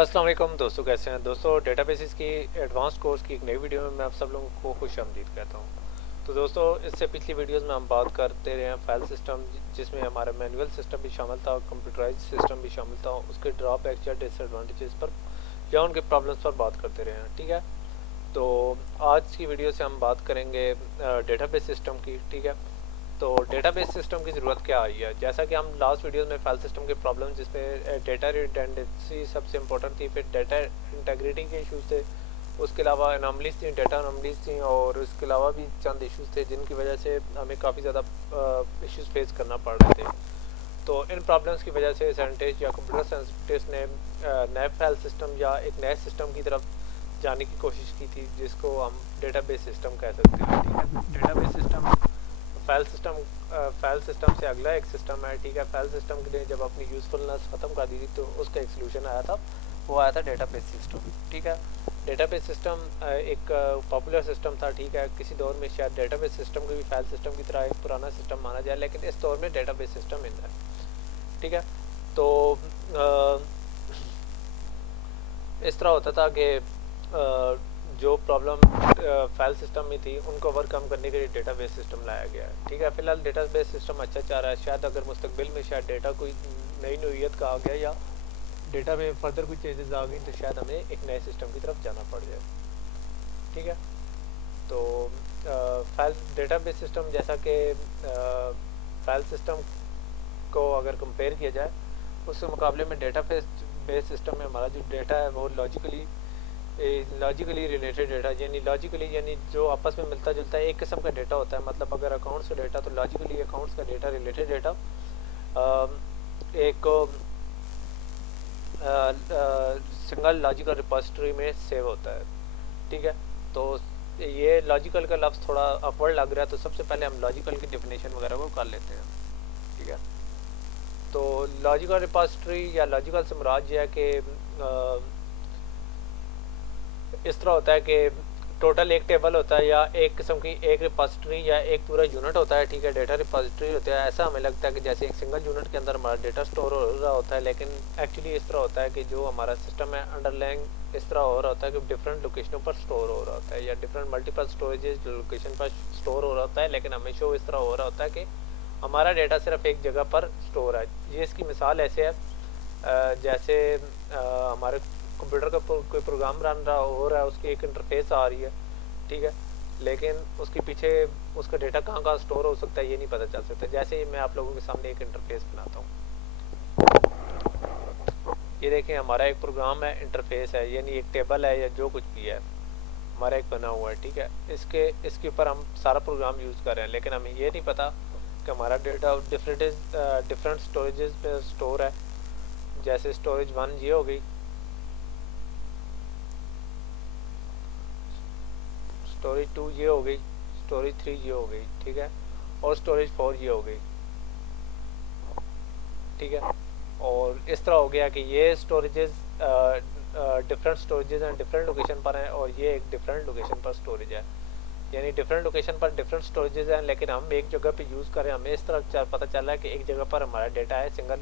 अस्सलाम वालेकुम दोस्तों, कैसे हैं दोस्तों। डेटाबेसेस की एडवांस्ड कोर्स की एक नई वीडियो में मैं आप सब लोगों को खुशामदीद कहता हूं। तो दोस्तों, इससे पिछली वीडियोस में हम बात करते रहे हैं फाइल सिस्टम, जिसमें हमारा मैनुअल सिस्टम भी शामिल था, कंप्यूटराइज सिस्टम भी शामिल था, उसके ड्रॉबैक्स या डिसएडवांटेजेस पर या उनके प्रॉब्लम्स पर बात करते रहे हैं। ठीक है, तो आज की वीडियो से हम बात करेंगे डेटाबेस सिस्टम की। ठीक है, तो डेटाबेस सिस्टम की ज़रूरत क्या आई है। जैसा कि हम लास्ट वीडियोस में फाइल सिस्टम के प्रॉब्लम, जिसमें डेटा रिडेंडेंसी सबसे इंपॉर्टेंट थी, फिर डेटा इंटेग्रिटी के इश्यूज थे, उसके अलावा अनॉमलीज थी, डेटा अनॉमलीज थी, और उसके अलावा भी चंद इश्यूज थे जिनकी वजह से हमें काफ़ी ज़्यादा इश्यूज फेस करना पड़ रहे थे। तो इन प्रॉब्लम्स की वजह से साइंटिस्ट या कंप्यूटर साइंटिस्ट ने नए फाइल सिस्टम या एक नए सिस्टम की तरफ जाने की कोशिश की थी, जिसको हम डेटाबेस सिस्टम कह सकते हैं। ठीक है, डेटाबेस सिस्टम फाइल सिस्टम से अगला एक सिस्टम है। ठीक है, फाइल सिस्टम के लिए जब अपनी यूज़फुलनेस ख़त्म कर दी थी तो उसका एक सोल्यूशन आया था, वो आया था डेटाबेस सिस्टम। ठीक है, डेटाबेस सिस्टम एक पॉपुलर सिस्टम था। ठीक है, किसी दौर में शायद डेटाबेस सिस्टम को भी फाइल सिस्टम की तरह एक पुराना सिस्टम माना जाए, लेकिन इस दौर में डेटाबेस सिस्टम इन है। ठीक है, तो इस तरह होता था कि जो प्रॉब्लम फाइल सिस्टम में थी उनको ओवरकम करने के लिए डेटाबेस सिस्टम लाया गया है। ठीक है, फिलहाल डेटाबेस सिस्टम अच्छा चल रहा है। शायद अगर मुस्तकबिल में शायद डेटा कोई नई नोयत का आ गया या डेटा में फर्दर कोई चेंजेस आ गई तो शायद हमें एक नए सिस्टम की तरफ जाना पड़ जाए। ठीक है, तो फाइल डेटाबेस सिस्टम, जैसा कि फाइल सिस्टम को अगर कंपेयर किया जाए उसके मुकाबले में डेटाबेस सिस्टम में हमारा जो डेटा है वो लॉजिकली रिलेटेड डेटा, यानी लॉजिकली यानी जो आपस में मिलता जुलता है, एक किस्म का डेटा होता है। मतलब अगर अकाउंट्स का डेटा, तो लॉजिकली अकाउंट्स का डेटा रिलेटेड डेटा एक सिंगल लॉजिकल रिपोजिटरी में सेव होता है। ठीक है, तो ये लॉजिकल का लफ्ज़ थोड़ा अपवर्ड लग रहा है, तो सबसे पहले हम लॉजिकल की डेफिनेशन वगैरह को कर लेते हैं। ठीक है, तो लॉजिकल रिपोजिटरी या लॉजिकल से मुराद यह है कि इस तरह होता है कि टोटल एक टेबल होता है या एक किस्म की एक रिपोजिटरी या एक पूरा यूनिट होता है। ठीक है, डेटा रिपोजिटरी होता है। ऐसा हमें लगता है कि जैसे एक सिंगल यूनिट के अंदर हमारा डेटा स्टोर हो रहा होता है, लेकिन एक्चुअली इस तरह होता है कि जो हमारा सिस्टम है अंडरलाइंग इस तरह हो रहा होता है कि डिफरेंट लोकेशनों पर स्टोर हो रहा होता है, या डिफरेंट मल्टीपल स्टोरेजेस लोकेशन पर स्टोर हो रहा होता है, लेकिन हमें शो इस तरह हो रहा होता है कि हमारा डेटा सिर्फ एक जगह पर स्टोर है। ये इसकी मिसाल ऐसे है जैसे हमारे कंप्यूटर का कोई प्रोग्राम रन रहा हो रहा है, उसकी एक इंटरफेस आ रही है। ठीक है, लेकिन उसके पीछे उसका डेटा कहाँ कहाँ स्टोर हो सकता है ये नहीं पता चल सकता। जैसे मैं आप लोगों के सामने एक इंटरफेस बनाता हूँ। ये देखें, हमारा एक प्रोग्राम है, इंटरफेस है, यानी एक टेबल है या जो कुछ भी है हमारा एक बना हुआ है। ठीक है, इसके ऊपर हम सारा प्रोग्राम यूज़ कर रहे हैं, लेकिन हमें ये नहीं पता कि हमारा डेटा डिफरेंट स्टोरेजेस पे स्टोर है। जैसे स्टोरेज 1 ये हो गई, स्टोरेज 2 ये हो गई, स्टोरेज 3 ये हो गई। ठीक है, और स्टोरेज 4 ये हो गई। ठीक है, और इस तरह हो गया कि ये स्टोरेजेस डिफरेंट स्टोरेजेस हैं, डिफरेंट लोकेशन पर हैं, और ये एक डिफरेंट लोकेशन पर स्टोरेज है। यानी डिफरेंट लोकेशन पर डिफरेंट स्टोरेजेस हैं, लेकिन हम एक जगह पे यूज़ करें, हमें इस तरह पता चल रहा है कि एक जगह पर हमारा डेटा है सिंगल,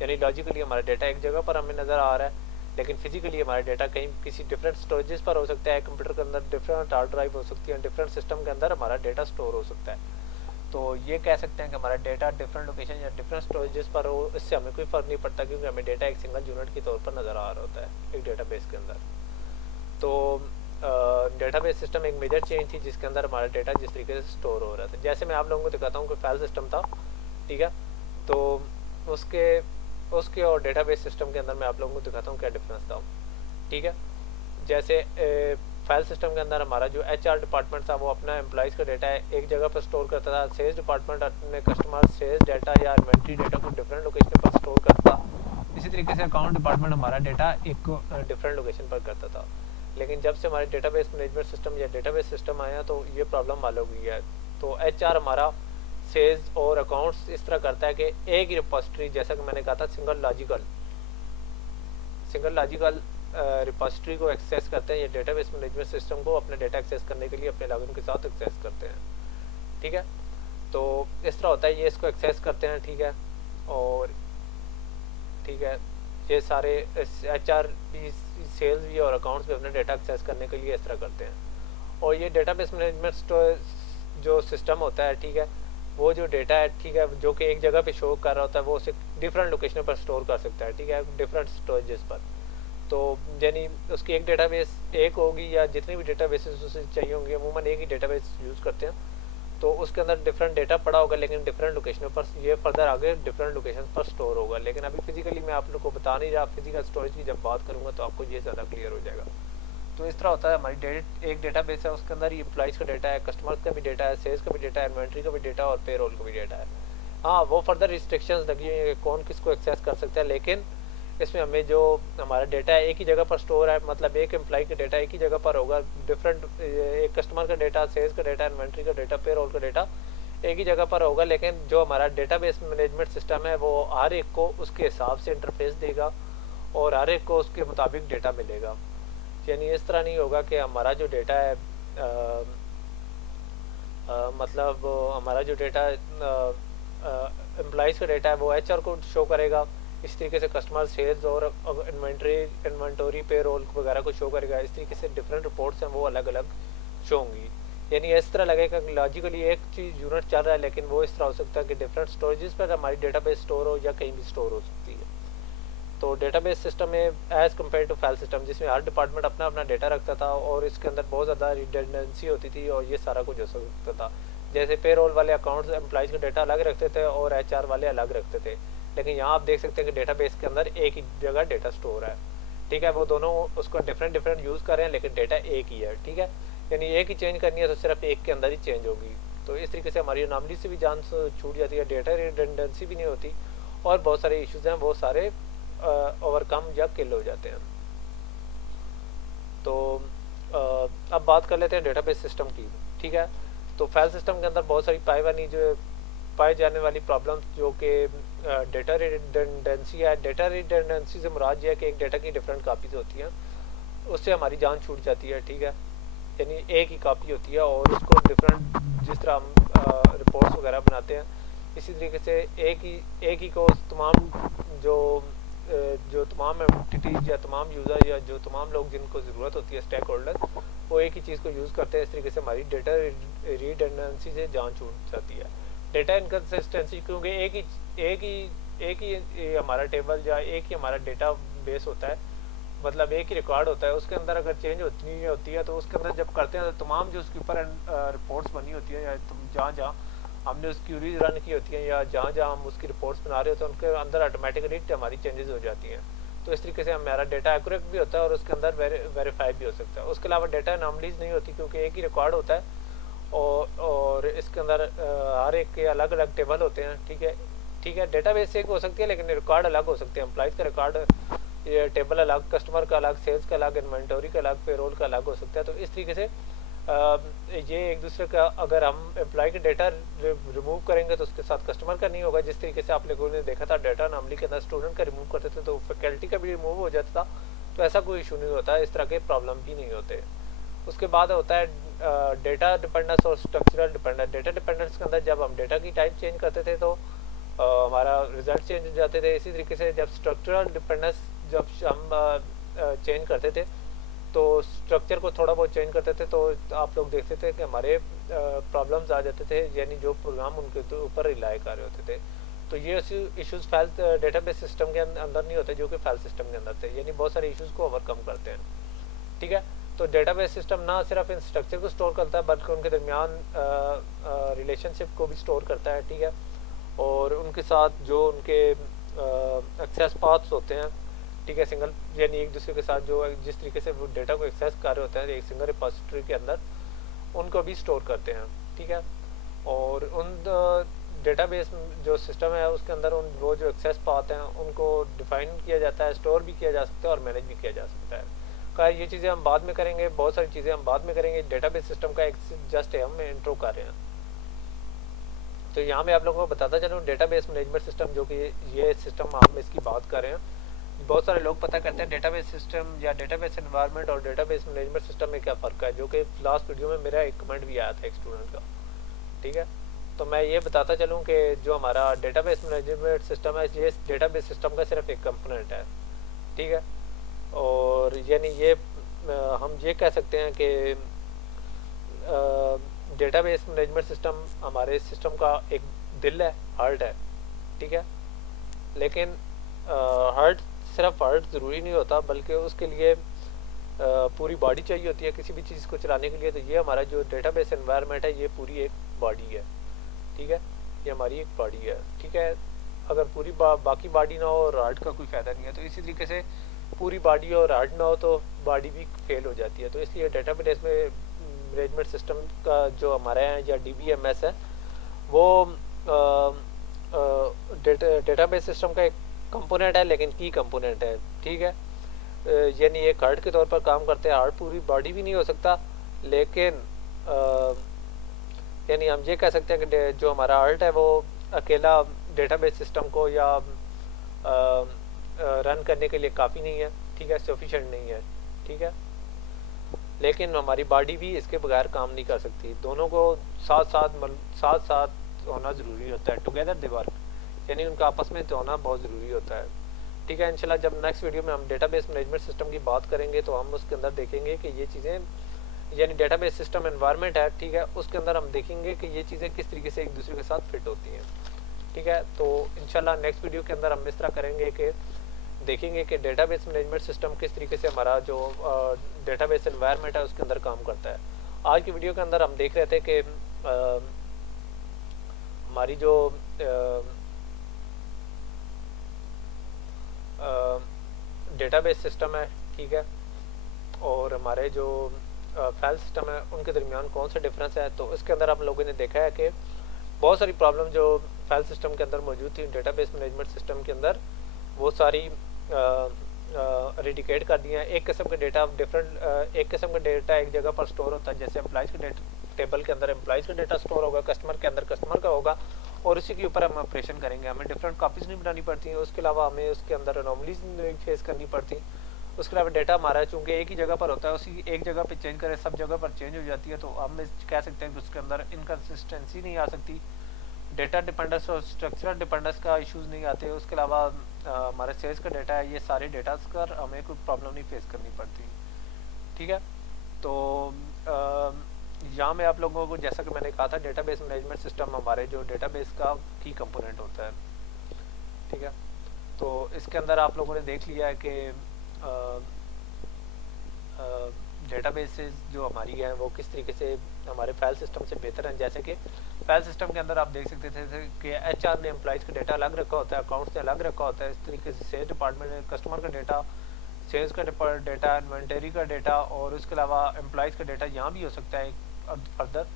यानी लॉजिकली हमारा डेटा एक जगह पर हमें नज़र आ रहा है, लेकिन फिजिकली हमारा डेटा कहीं किसी डिफरेंट स्टोरेजेस पर हो सकता है। कंप्यूटर के अंदर डिफरेंट हार्ड ड्राइव हो सकती है, डिफरेंट सिस्टम के अंदर हमारा डेटा स्टोर हो सकता है। तो ये कह सकते हैं कि हमारा डेटा डिफरेंट लोकेशन या डिफरेंट स्टोरेजेस पर हो, इससे हमें कोई फ़र्क नहीं पड़ता, क्योंकि हमें डेटा एक सिंगल यूनिट के तौर पर नज़र आ रहा होता है एक डेटाबेस के अंदर। तो डेटाबेस सिस्टम एक मेजर चेंज थी जिसके अंदर हमारा डेटा जिस तरीके से स्टोर हो रहा था। जैसे मैं आप लोगों को दिखाता हूँ कि फाइल सिस्टम था। ठीक है, तो उसके उसके और डेटाबेस सिस्टम के अंदर मैं आप लोगों को दिखाता हूँ क्या डिफरेंस था। ठीक है, जैसे फाइल सिस्टम के अंदर हमारा जो HR डिपार्टमेंट था वो अपना एम्प्लॉयज़ का डेटा एक जगह पर स्टोर करता था। सेल्स डिपार्टमेंट अपने कस्टमर सेल्स डेटा या इन्वेंट्री डेटा को डिफरेंट लोकेशन पर स्टोर करता। इसी तरीके से अकाउंट डिपार्टमेंट हमारा डेटा एक डिफरेंट लोकेशन पर करता था। लेकिन जब से हमारे डेटाबेस मैनेजमेंट सिस्टम या डेटाबेस सिस्टम आया तो ये प्रॉब्लम हल हो गई है। तो HR हमारा सेल्स और अकाउंट्स इस तरह करता है कि एक ही रिपोजिटरी, जैसा कि मैंने कहा था सिंगल लॉजिकल रिपोजिटरी को एक्सेस करते हैं, या डेटाबेस मैनेजमेंट सिस्टम को अपने डेटा एक्सेस करने के लिए अपने लॉगिन के साथ एक्सेस करते हैं। ठीक है, तो इस तरह होता है, ये इसको एक्सेस करते हैं। ठीक है, और ठीक है, ये सारे HR भी, सेल्स भी और अकाउंट्स भी अपने डेटा एक्सेस करने के लिए इस तरह करते हैं। और ये डेटाबेस मैनेजमेंट जो सिस्टम होता है, ठीक है, वो जो डेटा है, ठीक है, जो कि एक जगह पे शो कर रहा होता है, वो उसे डिफरेंट लोकेशन पर स्टोर कर सकता है, ठीक है, डिफरेंट स्टोरेजेस पर। तो यानी उसकी एक डेटाबेस एक होगी या जितनी भी डेटाबेसेस उसे चाहिए होंगे, अमूमन एक ही डेटाबेस यूज़ करते हैं, तो उसके अंदर डिफरेंट डेटा पड़ा होगा, लेकिन डिफरेंट लोकेशनों पर ये फर्दर आगे डिफरेंट लोकेशन पर स्टोर होगा। लेकिन अभी फिजिकली मैं आप लोग को बता नहीं रहा, फिजिकल स्टोरेज की जब बात करूँगा तो आपको ये ज़्यादा क्लियर हो जाएगा। तो इस तरह होता है, हमारी एक डेटाबेस है, उसके अंदर ही एम्प्लॉइज़ का डेटा है, कस्टमर्स का भी डेटा है, सेल्स का भी डेटा है, इन्वेंट्री का भी डेटा और पेरोल का भी डेटा है। हाँ, वो फर्दर रिस्ट्रिक्शंस लगी हुई है कि कौन किसको एक्सेस कर सकता है, लेकिन इसमें हमें जो हमारा डेटा है एक ही जगह पर स्टोर है, मतलब एक एम्प्लॉय का डेटा एक ही जगह पर होगा, डिफरेंट एक कस्टमर का डेटा, सेल्स का डेटा, इन्वेंट्री का डेटा, पेरोल का डेटा एक ही जगह पर होगा। लेकिन जो हमारा डेटाबेस मैनेजमेंट सिस्टम है वो हर एक को उसके हिसाब से इंटरफेस देगा और हर एक को उसके मुताबिक डेटा मिलेगा। यानी इस तरह नहीं होगा कि हमारा जो डेटा है मतलब हमारा जो डेटा एम्प्लॉइज़ का डेटा है वो HR को शो करेगा, इस तरीके से कस्टमर, सेल्स और इन्वेंटरी पेरोल वगैरह को शो करेगा। इस तरीके से डिफरेंट रिपोर्ट्स हैं वो अलग अलग शो होंगी। यानी इस तरह लगेगा कि लॉजिकली एक चीज़ यूनिट चल रहा है, लेकिन वो इस तरह हो सकता है कि डिफरेंट स्टोरेजेस पर हमारी डेटाबेस स्टोर हो या कहीं भी स्टोर हो सकती है। तो डेटाबेस सिस्टम में as compared to file system, जिसमें हर डिपार्टमेंट अपना अपना डेटा रखता था और इसके अंदर बहुत ज़्यादा रिडंडेंसी होती थी और ये सारा कुछ हो सकता था। जैसे पेरोल वाले अकाउंट्स एम्प्लॉइज़ का डेटा अलग रखते थे और HR वाले अलग रखते थे, लेकिन यहाँ आप देख सकते हैं कि डेटाबेस के अंदर एक ही जगह डेटा स्टोर है, ठीक है। वो दोनों उसको डिफरेंट यूज़ कर रहे हैं, लेकिन डेटा एक ही है, ठीक है। यानी एक ही चेंज करनी है तो सिर्फ एक के अंदर ही चेंज होगी। तो इस तरीके से हमारी अनॉमली से भी जान छूट जाती है, डेटा रिडंडेंसी भी नहीं होती और बहुत सारे इश्यूज हैं वो सारे ओवरकम या किल हो जाते हैं। तो अब बात कर लेते हैं डेटाबेस सिस्टम की, ठीक है। तो फाइल सिस्टम के अंदर बहुत सारी पाई जाने वाली प्रॉब्लम्स जो कि डेटा रिडंडेंसी है। डेटा रिडंडेंसी से मुराद ये है कि एक डेटा की डिफरेंट कापीज होती हैं, उससे हमारी जान छूट जाती है, ठीक है। यानी एक ही कापी होती है और उसको डिफरेंट, जिस तरह हम रिपोर्ट्स वगैरह बनाते हैं, इसी तरीके से एक ही को तमाम जो तमाम एंटिटीज या तमाम यूज़र या जो तमाम लोग जिनको ज़रूरत होती है, स्टेक होल्डर, वो एक ही चीज़ को यूज़ करते हैं। इस तरीके से हमारी डेटा रिडंडेंसी से जान छूट जाती है। डेटा इनकन्सिस्टेंसी क्योंकि एक ही हमारा टेबल या एक ही हमारा डेटा बेस होता है, मतलब एक ही रिकॉर्ड होता है, उसके अंदर अगर चेंज होती है तो उसके अंदर जब करते हैं तो तमाम जो उसके ऊपर रिपोर्ट्स बनी होती हैं या जहाँ जहाँ हमने उसकी क्यूरीज रन की होती हैं या जहाँ जहाँ हम उसकी रिपोर्ट्स बना रहे होते हैं, उनके अंदर ऑटोमेटिकली हमारी चेंजेस हो जाती हैं। तो इस तरीके से हमारा डेटा एक्यूरेट भी होता है और उसके अंदर वेरीफाई भी हो सकता है। उसके अलावा डेटा अनॉमलीज नहीं होती क्योंकि एक ही रिकॉर्ड होता है और इसके अंदर हर एक के अलग अलग टेबल होते हैं, ठीक है। डेटाबेस एक हो सकती है लेकिन रिकॉर्ड अलग हो सकते हैं। एम्प्लॉइज़ का रिकॉर्ड, ये टेबल अलग, कस्टमर का अलग, सेल्स का अलग, इन्वेंटरी का अलग, पेरोल का अलग हो सकता है। तो इस तरीके से ये एक दूसरे का, अगर हम एम्प्लॉय का डेटा रिमूव करेंगे तो उसके साथ कस्टमर का नहीं होगा। जिस तरीके से आप लोगों ने देखा था डेटा अनॉमली के अंदर स्टूडेंट का रिमूव करते थे तो फैकल्टी का भी रिमूव हो जाता था, तो ऐसा कोई इशू नहीं होता, इस तरह के प्रॉब्लम भी नहीं होते। उसके बाद होता है डेटा डिपेंडेंस और स्ट्रक्चरल डिपेंडेंस। डेटा डिपेंडेंस के अंदर जब हम डेटा की टाइप चेंज करते थे तो हमारा रिजल्ट चेंज हो जाते थे। इसी तरीके से जब स्ट्रक्चरल डिपेंडेंस जब हम चेंज करते थे तो स्ट्रक्चर को थोड़ा बहुत चेंज करते थे तो आप लोग देखते थे कि हमारे प्रॉब्लम्स आ जाते थे, यानी जो प्रोग्राम उनके ऊपर रिलाई कर रहे होते थे। तो ये इश्यूज फाइल डेटाबेस सिस्टम के अंदर नहीं होते जो कि फाइल सिस्टम के अंदर थे, यानी बहुत सारे इश्यूज को ओवरकम करते हैं, ठीक है। तो डेटाबेस सिस्टम ना सिर्फ इन स्ट्रक्चर को स्टोर करता है बल्कि उनके दरमियान रिलेशनशिप को भी स्टोर करता है, ठीक है। और उनके साथ जो उनके एक्सेस पाथ्स होते हैं, ठीक है, सिंगल यानी एक दूसरे के साथ जो जिस तरीके से वो डेटा को एक्सेस कर रहे होते हैं एक सिंगल रिपोजिटरी के अंदर, उनको भी स्टोर करते हैं, ठीक है। और उन डेटाबेस जो सिस्टम है उसके अंदर उन वो जो एक्सेस पाथ हैं उनको डिफाइन किया जाता है, स्टोर भी किया जा सकता है और मैनेज भी किया जा सकता है। खैर ये चीज़ें हम बाद में करेंगे, बहुत सारी चीज़ें हम बाद में करेंगे। डेटाबेस सिस्टम का एक जस्ट हम इंट्रो कर रहे हैं। तो यहाँ मैं आप लोगों को बताता चलूँ डेटाबेस मैनेजमेंट सिस्टम, जो कि ये सिस्टम हम इसकी बात कर रहे हैं। बहुत सारे लोग पता करते हैं डेटाबेस सिस्टम या डेटाबेस एनवायरनमेंट और डेटाबेस मैनेजमेंट सिस्टम में क्या फ़र्क है, जो कि लास्ट वीडियो में मेरा एक कमेंट भी आया था एक स्टूडेंट का, ठीक है। तो मैं ये बताता चलूँ कि जो हमारा डेटाबेस मैनेजमेंट सिस्टम है ये डेटाबेस सिस्टम का सिर्फ एक कंपोनेंट है। ठीक है। और यानी ये हम ये कह सकते हैं कि डेटाबेस मैनेजमेंट सिस्टम हमारे सिस्टम का एक दिल है, हार्ट है, ठीक है। लेकिन हार्ट सिर्फ हार्ट ज़रूरी नहीं होता, बल्कि उसके लिए पूरी बॉडी चाहिए होती है किसी भी चीज़ को चलाने के लिए। तो ये हमारा जो डेटाबेस एनवायरनमेंट है ये पूरी एक बॉडी है, ठीक है। ये हमारी एक बॉडी है, ठीक है। अगर पूरी बाकी बॉडी ना हो और हार्ट का कोई फ़ायदा नहीं है। तो इसी तरीके से पूरी बॉडी और हार्ट ना हो तो बॉडी भी फेल हो जाती है। तो इसलिए डेटाबेस में मैनेजमेंट सिस्टम का जो हमारा है या DBMS है वो डेटाबेस सिस्टम का एक कंपोनेंट है, लेकिन की कंपोनेंट है, ठीक है। यानी एक हार्ट के तौर पर काम करते हैं। हार्ट पूरी बॉडी भी नहीं हो सकता, लेकिन यानी हम ये कह सकते हैं कि जो हमारा हार्ट है वो अकेला डेटाबेस सिस्टम को या रन करने के लिए काफ़ी नहीं है, ठीक है, सफिशेंट नहीं है, ठीक है। लेकिन हमारी बॉडी भी इसके बगैर काम नहीं कर सकती। दोनों को साथ साथ होना ज़रूरी होता है, टुगेदर दे वर्क, यानी उनका आपस में तो होना बहुत ज़रूरी होता है, ठीक है। इंशाल्लाह जब नेक्स्ट वीडियो में हम डेटाबेस मैनेजमेंट सिस्टम की बात करेंगे तो हम उसके अंदर देखेंगे कि ये चीज़ें यानी डेटाबेस सिस्टम एनवायरनमेंट है, ठीक है, उसके अंदर हम देखेंगे कि ये चीज़ें किस तरीके से एक दूसरे के साथ फिट होती हैं, ठीक है। तो इंशाल्लाह नेक्स्ट वीडियो के अंदर हम इस तरह करेंगे कि देखेंगे कि डेटाबेस मैनेजमेंट सिस्टम किस तरीके से हमारा जो डेटाबेस एनवायरनमेंट है उसके अंदर काम करता है। आज की वीडियो के अंदर हम देख रहे थे कि हमारी जो डेटाबेस सिस्टम है, ठीक है, और हमारे जो फाइल सिस्टम है उनके दरमियान कौन सा डिफरेंस है। तो इसके अंदर आप लोगों ने देखा है कि बहुत सारी प्रॉब्लम जो फाइल सिस्टम के अंदर मौजूद थी डेटाबेस मैनेजमेंट सिस्टम के अंदर, वो सारी रेडिकेट कर दिया है। एक किस्म का डेटा एक किस्म का डेटा एक जगह पर स्टोर होता है, जैसे एम्प्लॉइज़ के टेबल के अंदर एम्प्लॉइज़ का डेटा स्टोर होगा, कस्टमर के अंदर कस्टमर का होगा, और उसी के ऊपर हम ऑपरेशन करेंगे। हमें डिफरेंट कॉपीज़ नहीं बनानी पड़ती हैं, उसके अलावा हमें उसके अंदर अनोमलीज नहीं फेस करनी पड़ती। उसके अलावा डेटा हमारा चूँकि एक ही जगह पर होता है, उसी एक जगह पर चेंज करें सब जगह पर चेंज हो जाती है, तो हम कह सकते हैं कि उसके अंदर इनकन्सिस्टेंसी नहीं आ सकती, डेटा डिपेंडेंस और स्ट्रक्चरल डिपेंडेंस का इश्यूज़ नहीं आते। उसके अलावा हमारे सेल्स का डेटा है, ये सारे डेटा कर हमें कोई प्रॉब्लम नहीं फेस करनी पड़ती, ठीक है। तो यहाँ मैं आप लोगों को जैसा कि मैंने कहा था डेटाबेस मैनेजमेंट सिस्टम हमारे जो डेटाबेस का की कंपोनेंट होता है, ठीक है। तो इसके अंदर आप लोगों ने देख लिया है कि डेटाबेसेस जो हमारी हैं वो किस तरीके से हमारे फाइल सिस्टम से बेहतर हैं। जैसे कि फाइल सिस्टम के अंदर आप देख सकते थे कि HR ने एम्प्लॉइज़ का डेटा अलग रखा होता है, अकाउंट्स ने अलग रखा होता है, इस तरीके से सेल्स डिपार्टमेंट ने कस्टमर का डेटा, सेल्स का डेटा, इन्वेंटरी का डेटा, और उसके अलावा एम्प्लॉइज़ का डेटा यहाँ भी हो सकता है फर्दर।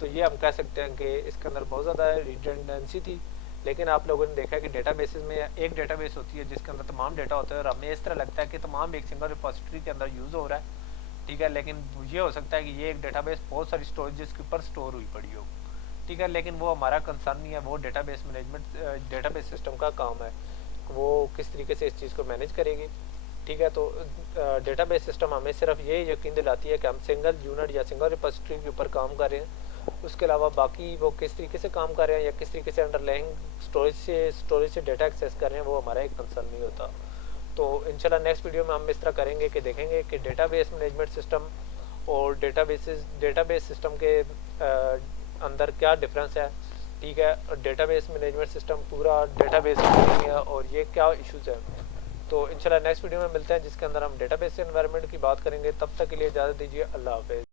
तो ये हम कह सकते हैं कि इसके अंदर बहुत ज़्यादा रिडंडेंसी थी। लेकिन आप लोगों ने देखा है कि डेटाबेसेस में एक डेटाबेस होती है जिसके अंदर तमाम डेटा होता है, और हमें इस तरह लगता है कि तमाम एक सिंगल रिपोजिटरी के अंदर यूज़ हो रहा है, ठीक है। लेकिन ये हो सकता है कि ये एक डेटाबेस बहुत सारी स्टोरेजेस के ऊपर स्टोर हुई पड़ी हो, ठीक है। लेकिन वो हमारा कंसर्न नहीं है, वो डेटाबेस मैनेजमेंट डेटाबेस सिस्टम का काम है, वो किस तरीके से इस चीज़ को मैनेज करेगी, ठीक है। तो डेटाबेस सिस्टम हमें सिर्फ ये यकीन दिलाती है कि हम सिंगल यूनिट या सिंगल रिपोजिटरी के ऊपर काम कर रहे हैं। उसके अलावा बाकी वो किस तरीके से काम कर रहे हैं या किस तरीके से अंडरलाइंग स्टोरेज से डेटा एक्सेस कर रहे हैं, वो हमारा एक कंसर्न नहीं होता। तो इंशाल्लाह नेक्स्ट वीडियो में हम इस तरह करेंगे कि देखेंगे कि डेटाबेस मैनेजमेंट सिस्टम और डेटाबेस सिस्टम के अंदर क्या डिफरेंस है, ठीक है। डेटाबेस मैनेजमेंट सिस्टम पूरा डेटाबेस नहीं है और ये क्या इश्यूज़ है। तो इंशाल्लाह नेक्स्ट वीडियो में मिलते हैं जिसके अंदर हम डेटाबेस एनवायरनमेंट की बात करेंगे। तब तक के लिए इजाज़त दीजिए, अल्लाह हाफ़िज़।